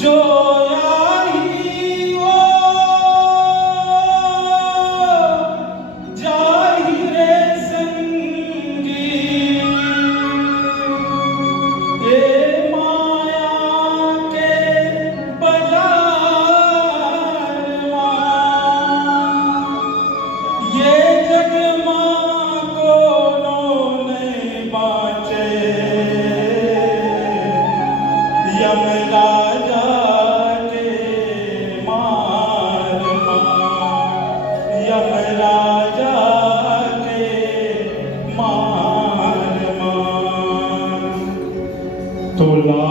जो आई वो जाहि रे संगी, ये माया के बाजारवा, ये जग मां को नहीं बाँचे। यमराजा के मार यमराजा के मार तो ला